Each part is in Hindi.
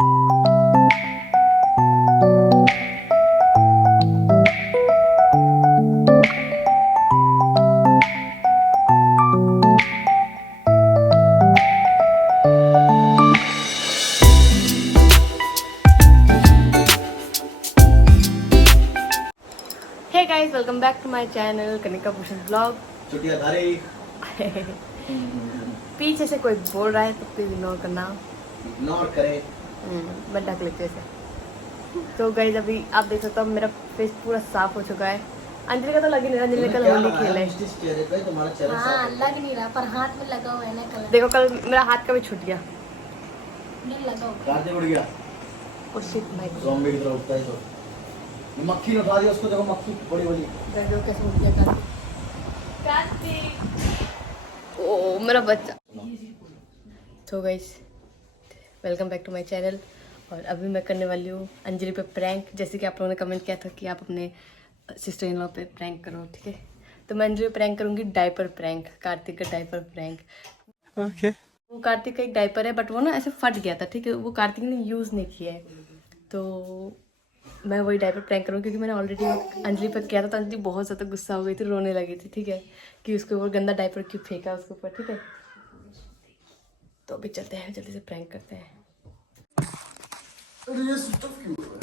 Hey guys, welcome back to my channel Kanika Bhushan blog. पीछे से कोई बोल रहा है तो प्लीज इग्नोर करना, इग्नोर करें। मैं ढक लेते से। तो गाइस अभी आप देख सकते हो मेरा फेस पूरा साफ हो चुका है। अंजलि का तो लग ही नहीं रहा, अंजलि कल होली खेले। तुम्हारा चेहरा हाँ लग नहीं रहा, पर हाथ में लगा हुआ है ना कलर। देखो कल मेरा हाथ का भी छूट गया। नहीं लगा हुआ। कार्तिक उड़ गया। ओ शिट माय ज़ॉम्बी की तरह उठता है तो मक्खी ने उठा दिया उसको। देखो मक्खी बड़ी बड़ी। देखो कैसे उठ गया कार्तिक। कार्तिक ओ मेरा बच्चा। तो guys welcome back to my channel. और अभी मैं करने वाली हूँ अंजलि पे प्रैंक। जैसे कि आप लोगों ने कमेंट किया था कि आप अपने सिस्टर इन लॉ पे प्रैंक करो, ठीक है। तो मैं अंजलि पे प्रैंक करूँगी डायपर प्रैंक, कार्तिक का डायपर प्रैंक। ओके। वो कार्तिक का एक डायपर है बट वो ना ऐसे फट गया था, ठीक है। वो कार्तिक ने यूज़ नहीं किया है, तो मैं वही डायपर प्रैंक करूँ क्योंकि मैंने ऑलरेडी अंजलि पर किया था। तो अंजलि बहुत ज़्यादा गुस्सा हो गई थी, रोने लगी थी, ठीक है, कि उसके ऊपर गंदा डायपर क्यों फेंका उसके ऊपर, ठीक है। तो अभी चलते हैं, जल्दी से प्रैंक करते हैं। अरे ये स्टफ क्यों हो रहा है?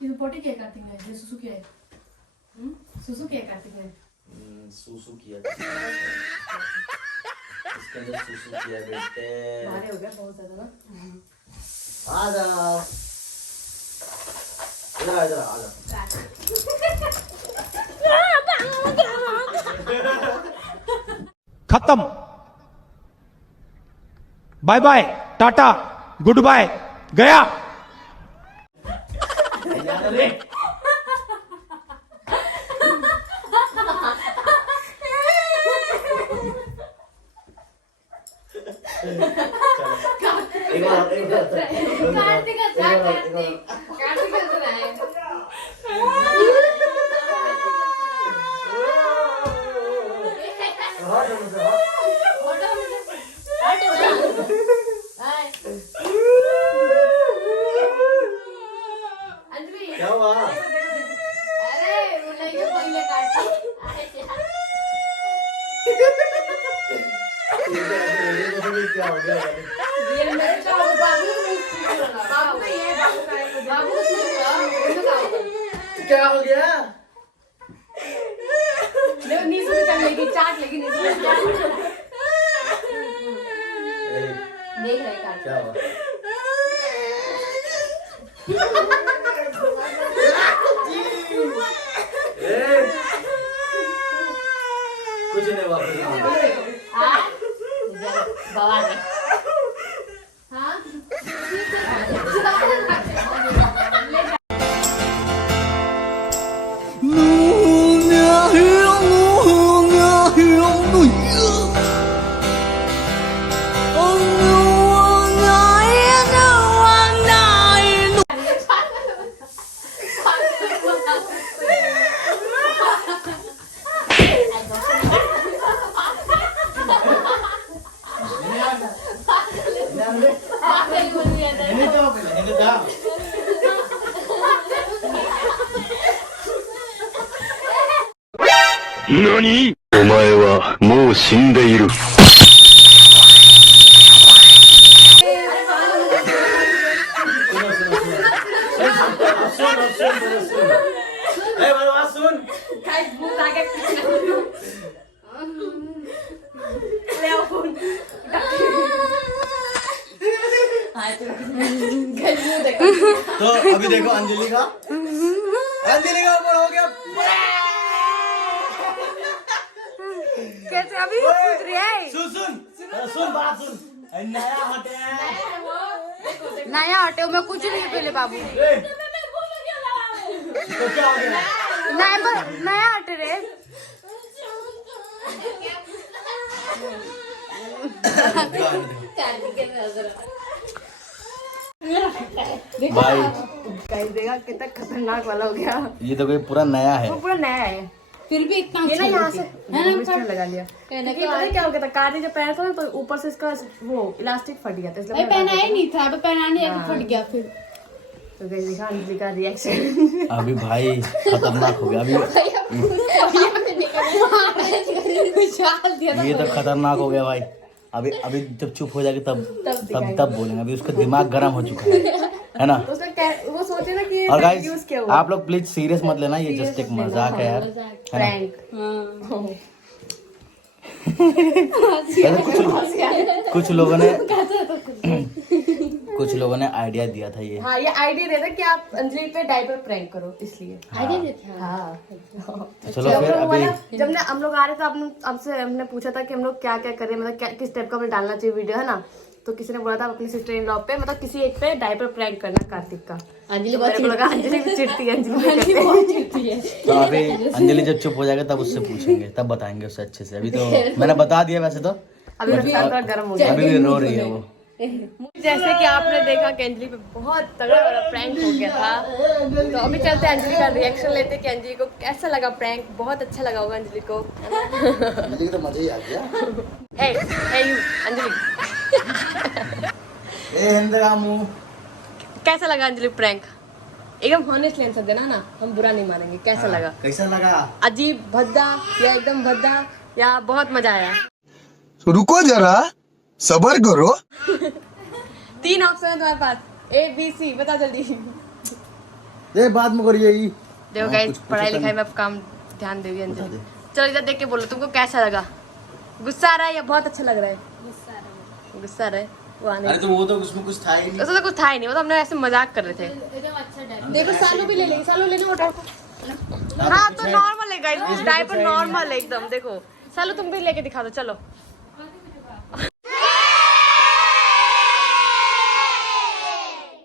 ये पोटी क्या कार्तिक ने? ये सुसु क्या है? सुसु क्या है कार्तिक ने? सुसु किया। इसके अंदर सुसु किया बेटे। भारी हो गया बहुत ज़्यादा ना। आ जाओ। इधर आ जाओ, आ जाओ। खत्म। Bye bye, tata, good bye, गया। कार्तिक अच्छा, कार्तिक हंस रहा है। अंजलि क्या हुआ? अरे उन्हें के पहले कार्तिक क्या हो गया? ये मेरे का बाबू बाबू का ये बाबू को सुन क्या हो गया? देखो नीसू भी कर लेगी, चाट लेगी नीसू। देख रहे कार्तिक। क्या हुआ? कुछ नहीं हुआ। बाबा ने हाँ何？お前はもう死んでいる。तो अभी देखो अंजलि का ऊपर हो गया। कैसे अभी पूछ रही है? सुन बात सुन। नया हटे नया हटे मैं कुछ नहीं पहले बाबू। तो क्या हो गया? नया हटे रे। भाई गाइस देखा कितना खतरनाक वाला हो गया। ये तो कोई पूरा नया है। वो पूरा नया है। फिर भी इतना ये ना अच्छा यहाँ से है ना मिस्टर लगा लिया। कहने ये पता है क्या हो गया था, कार ने जब पहना था ना तो ऊपर से इसका वो इलास्टिक फट गया था, इसलिए पहना ही नहीं था, पहनाने आके फट गया फिर। तो गाइस देखा अंजलि का रिएक्शन। अभी भाई खतरनाक हो गया। अभी ये तो खतरनाक हो गया भाई। अभी अभी जब चुप हो जाएगी तब बोलेंगे। अभी उसका दिमाग गर्म हो चुका है ना। वो सोचे ना कि और यूज गाइस क्या हुआ। आप लोग प्लीज सीरियस मत लेना, ये जस्ट एक मजाक है यार, है ना। प्रैंक। वैसे कुछ लोगों ने आइडिया दिया था ये। हाँ, ये आइडिया देता कि आप अंजलि पे डायपर प्रैंक करो, इसलिए आइडिया देते हैं। हाँ। तो चलो फिर अभी जब हम लोग आ रहे थे, आपसे हमने पूछा था कि हम लोग क्या क्या करें, मतलब किस टाइप का हमें डालना चाहिए वीडियो, है ना। तो किसी ने बोला था अपनी सिस्टर इन लॉ पे, मतलब किसी एक पे डायपर प्रैंक करना कार्तिक का। अंजलि मेरे को लगा अंजलि भी चिढ़ती है, अंजलि बहुत चिढ़ती है। तो अभी अंजलि जब चुप हो जाएगा तब उससे पूछेंगे, तब बताएंगे उससे अच्छे से। अभी तो मैंने बता दिया वैसे तो, अभी थोड़ा गर्म हो गया। अभी भी रो रही है वो। जैसे कि आपने देखा कि अंजलि पे बहुत तगड़ा वाला प्रैंक हो गया था, तो अभी चलते हैं अंजलि का रिएक्शन लेते हैं कि अंजलि को कैसा लगा प्रैंक। बहुत अच्छा लगा होगा अंजलि को। अंजलि तो मजा ही आ गया। हे यू अंजलि, ए इंदिरा मुंह कैसा लगा अंजलि प्रैंक? एकदम हॉनेस्टली आंसर देना ना, हम बुरा नहीं मानेंगे। कैसा लगा? कैसा लगा? अजीब, भद्दा या एकदम भद्दा या बहुत मजा आया? रुको जरा, सबर करो। 3 ऑप्शन है तुम्हारे पास, A B C, बता जल्दी। ये बाद में करिए। देखो गाइस, पढ़ाई लिखाई में अब काम ध्यान देगी अंजलि। चलो इधर देख के बोलो, तुमको कैसा लगा? गुस्सा आ रहा है या बहुत अच्छा लग रहा है? गुस्सा आ रहा है। वो आने अरे तो वो तो उसमें कुछ था ही नहीं। उसमें तो कुछ था ही नहीं, वो तो हमने ऐसे मजाक कर रहे थे। देखो सालू भी ले लेंगे, सालू लेने वो डायपर। हाँ तो नॉर्मल है गाइस, डायपर नॉर्मल है एकदम। देखो सालू तुम भी लेके दिखा दो, चलो।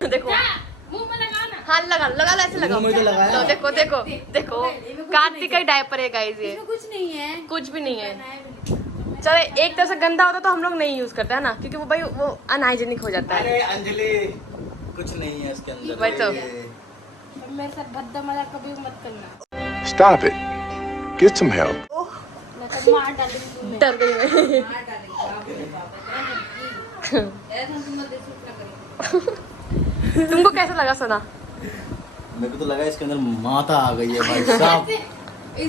देखो हाँ लगा लगा लो, ऐसे लगाओ। मुंह में तो लगाया। लो देखो देखो देखो, कार्तिक का ही डायपर है गाइस ये, कुछ नहीं है, कुछ भी नहीं है। चले एक तरह से गंदा होता तो हम लोग नहीं यूज करते है ना, क्योंकि वो भाई वो अनहाइजीनिक हो जाता है। अरे अंजलि कुछ नहीं है इसके अंदर। वही तो। मेरे साथ भद्दा मजाक कभी मत करना। Stop it. Get some help. मैं तो मार डालूंगी, डर गई मैं। मार डालेंगे। ऐसा तुम मत देखो, क्या करेंगे। तुमको कैसा लगा सना? मेरे को तो लगा इसके अंदर माता आ गई है भाई साहब।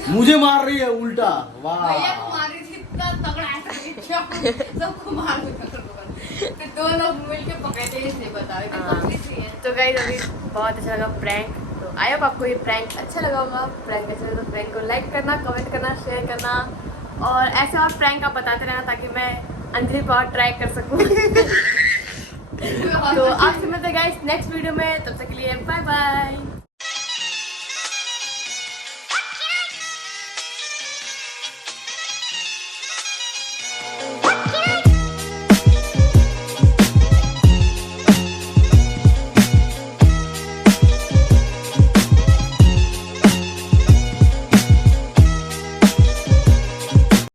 मुझे मार रही है उल्टा। वाह मारी थी इतना तगड़ा ऐसा सबको मार फिर 2 लोग मिलके पकड़ते हैं, इसलिए बताओ। तो गाइस अभी बहुत अच्छा लगा प्रैंक। तो आई होप आपको ये प्रैंक अच्छा लगा होगा। प्रैंक अच्छा लगा तो प्रैंक को लाइक करना, कमेंट करना, शेयर करना, और ऐसे और प्रैंक आप बताते रहना ताकि मैं अंजलि को और ट्राई कर सकूं। तो आपसे मिलते हैं गाइस नेक्स्ट वीडियो में, तब तक के लिए बाय बाय।